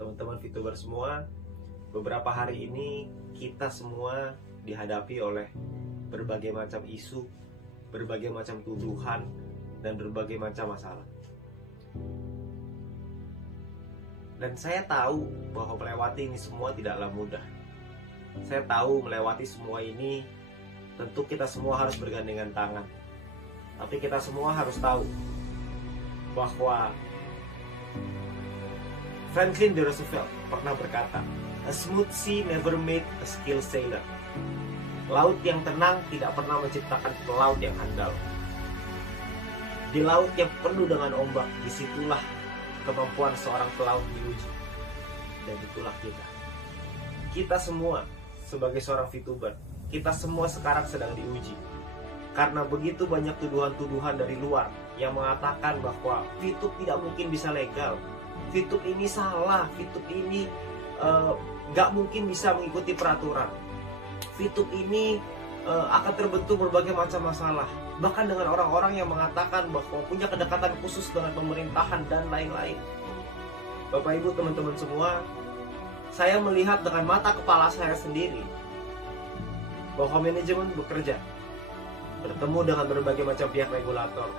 teman-teman VTuber semua. Beberapa hari ini kita semua dihadapi oleh berbagai macam isu, berbagai macam tuduhan, dan berbagai macam masalah. Dan saya tahu bahwa melewati ini semua tidaklah mudah. Saya tahu melewati semua ini tentu kita semua harus bergandengan tangan. Tapi kita semua harus tahu bahwa Franklin D. Roosevelt pernah berkata, "A smooth sea never made a skilled sailor." Laut yang tenang tidak pernah menciptakan pelaut yang handal. Di laut yang penuh dengan ombak, disitulah kemampuan seorang pelaut diuji. Dan itulah kita. Kita semua sebagai seorang VTuber, kita semua sekarang sedang diuji. Karena begitu banyak tuduhan-tuduhan dari luar yang mengatakan bahwa VTube tidak mungkin bisa legal, VTube ini salah, VTube ini nggak mungkin bisa mengikuti peraturan, VTube ini akan terbentuk berbagai macam masalah. Bahkan dengan orang-orang yang mengatakan bahwa punya kedekatan khusus dengan pemerintahan dan lain-lain. Bapak Ibu teman-teman semua, saya melihat dengan mata kepala saya sendiri bahwa manajemen bekerja, bertemu dengan berbagai macam pihak regulator,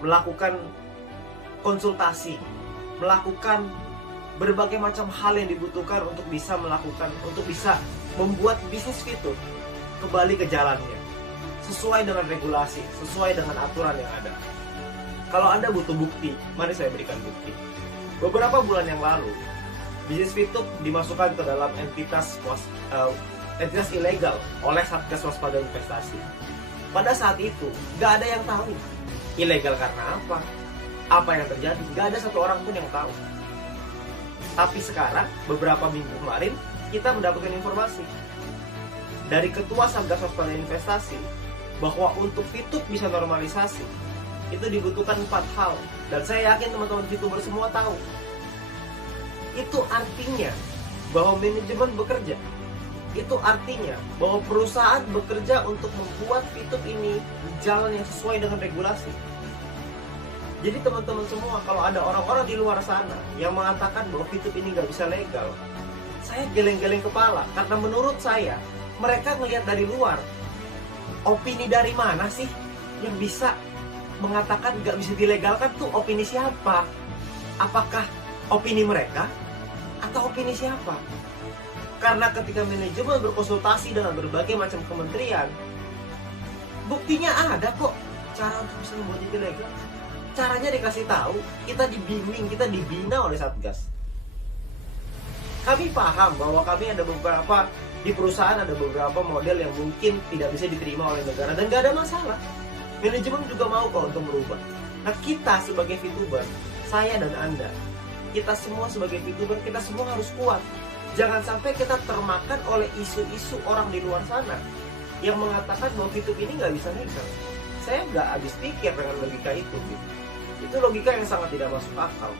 melakukan konsultasi, melakukan berbagai macam hal yang dibutuhkan untuk bisa membuat bisnis VTube kembali ke jalannya, sesuai dengan regulasi, sesuai dengan aturan yang ada. Kalau Anda butuh bukti, mari saya berikan bukti. Beberapa bulan yang lalu, bisnis VTube dimasukkan ke dalam entitas ilegal oleh Satgas Waspada Investasi. Pada saat itu, gak ada yang tahu ilegal karena apa yang terjadi, gak ada satu orang pun yang tahu. Tapi sekarang, beberapa minggu kemarin, kita mendapatkan informasi dari Ketua Satgas Waspada Investasi bahwa untuk VTube bisa normalisasi, itu dibutuhkan 4 hal. Dan saya yakin teman-teman VTuber semua tahu. Itu artinya bahwa manajemen bekerja. Itu artinya bahwa perusahaan bekerja untuk membuat VTube ini jalan yang sesuai dengan regulasi. Jadi teman-teman semua, kalau ada orang-orang di luar sana yang mengatakan bahwa VTube ini nggak bisa legal, saya geleng-geleng kepala. Karena menurut saya, mereka ngelihat dari luar. Opini dari mana sih yang bisa mengatakan nggak bisa dilegalkan? Tuh opini siapa? Apakah opini mereka? Atau opini siapa? Karena ketika manajemen berkonsultasi dengan berbagai macam kementerian, buktinya ada kok cara untuk bisa membuat itu legal. Caranya dikasih tahu, kita dibimbing, kita dibina oleh Satgas. Kami paham bahwa kami ada beberapa di perusahaan, ada beberapa model yang mungkin tidak bisa diterima oleh negara dan gak ada masalah. Manajemen juga mau kok untuk merubah. Nah, kita sebagai VTuber, saya dan Anda, kita semua sebagai VTuber, kita semua harus kuat. Jangan sampai kita termakan oleh isu-isu orang di luar sana yang mengatakan bahwa VTube ini nggak bisa legal. Saya nggak habis pikir dengan logika itu. Itu logika yang sangat tidak masuk akal.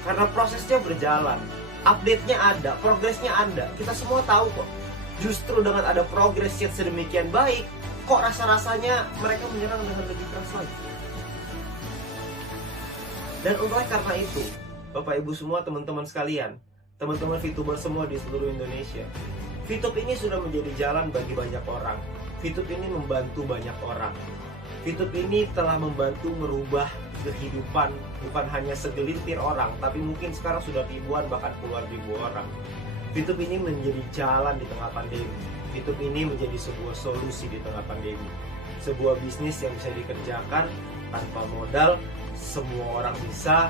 Karena prosesnya berjalan, update-nya ada, progresnya ada. Kita semua tahu kok. Justru dengan ada progres yang sedemikian baik, kok rasa-rasanya mereka menyerang dengan lebih keras lagi. Dan oleh karena itu, Bapak Ibu semua, teman-teman sekalian, teman-teman VTuber semua di seluruh Indonesia, VTube ini sudah menjadi jalan bagi banyak orang. VTube ini membantu banyak orang. VTube ini telah membantu merubah kehidupan bukan hanya segelintir orang, tapi mungkin sekarang sudah ribuan bahkan puluhan ribu orang. VTube ini menjadi jalan di tengah pandemi. VTube ini menjadi sebuah solusi di tengah pandemi. Sebuah bisnis yang bisa dikerjakan tanpa modal, semua orang bisa,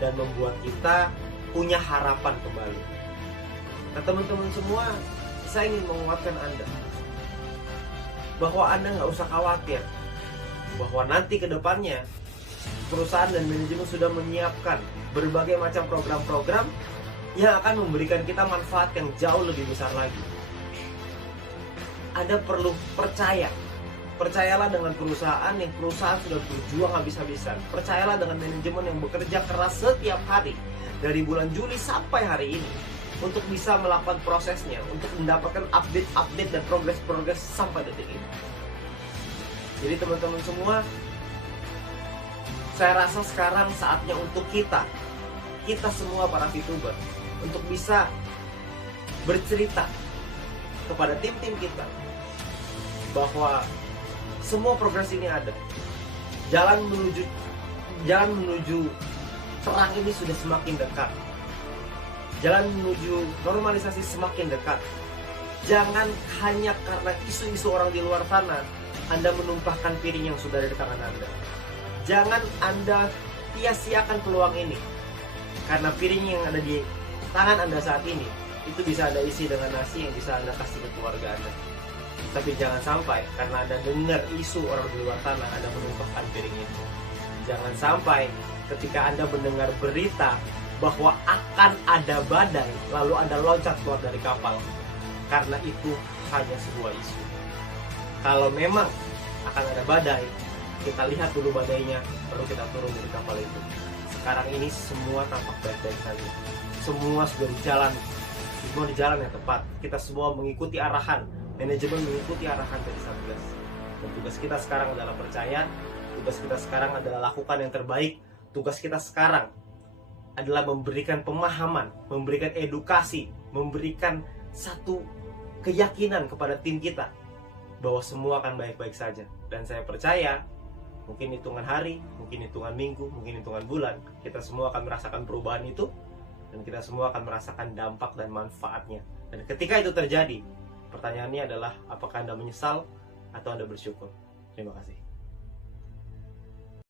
dan membuat kita punya harapan kembali. Nah teman-teman semua, saya ingin menguatkan Anda bahwa Anda nggak usah khawatir bahwa nanti ke depannya perusahaan dan manajemen sudah menyiapkan berbagai macam program-program yang akan memberikan kita manfaat yang jauh lebih besar lagi. Anda perlu percaya. Percayalah dengan perusahaan yang sudah berjuang habis-habisan. Percayalah dengan manajemen yang bekerja keras setiap hari dari bulan Juli sampai hari ini untuk bisa melakukan prosesnya, untuk mendapatkan update-update dan progres-progres sampai detik ini. Jadi teman-teman semua, saya rasa sekarang saatnya untuk kita kita semua para VTuber untuk bisa bercerita kepada tim-tim kita bahwa semua progres ini ada. Jalan menuju terang ini sudah semakin dekat. Jalan menuju normalisasi semakin dekat. Jangan hanya karena isu-isu orang di luar sana Anda menumpahkan piring yang sudah ada di tangan Anda. Jangan Anda sia-siakan peluang ini, karena piring yang ada di tangan Anda saat ini itu bisa Anda isi dengan nasi yang bisa Anda kasih ke keluarga Anda. Tapi jangan sampai karena Anda dengar isu orang di luar sana Anda menumpahkan piring itu. Jangan sampai ketika Anda mendengar berita bahwa akan ada badai lalu Anda loncat keluar dari kapal, karena itu hanya sebuah isu. Kalau memang akan ada badai, kita lihat dulu badainya, baru kita turun dari kapal itu. Sekarang ini semua tampak baik-baik saja. Semua sudah di jalan yang tepat. Kita semua mengikuti arahan, manajemen mengikuti arahan dari Satgas. Dan tugas kita sekarang adalah percaya, tugas kita sekarang adalah lakukan yang terbaik, tugas kita sekarang adalah memberikan pemahaman, memberikan edukasi, memberikan satu keyakinan kepada tim kita bahwa semua akan baik-baik saja. Dan saya percaya mungkin hitungan hari, mungkin hitungan minggu, mungkin hitungan bulan, kita semua akan merasakan perubahan itu, dan kita semua akan merasakan dampak dan manfaatnya. Dan ketika itu terjadi, pertanyaannya adalah apakah Anda menyesal atau Anda bersyukur? Terima kasih.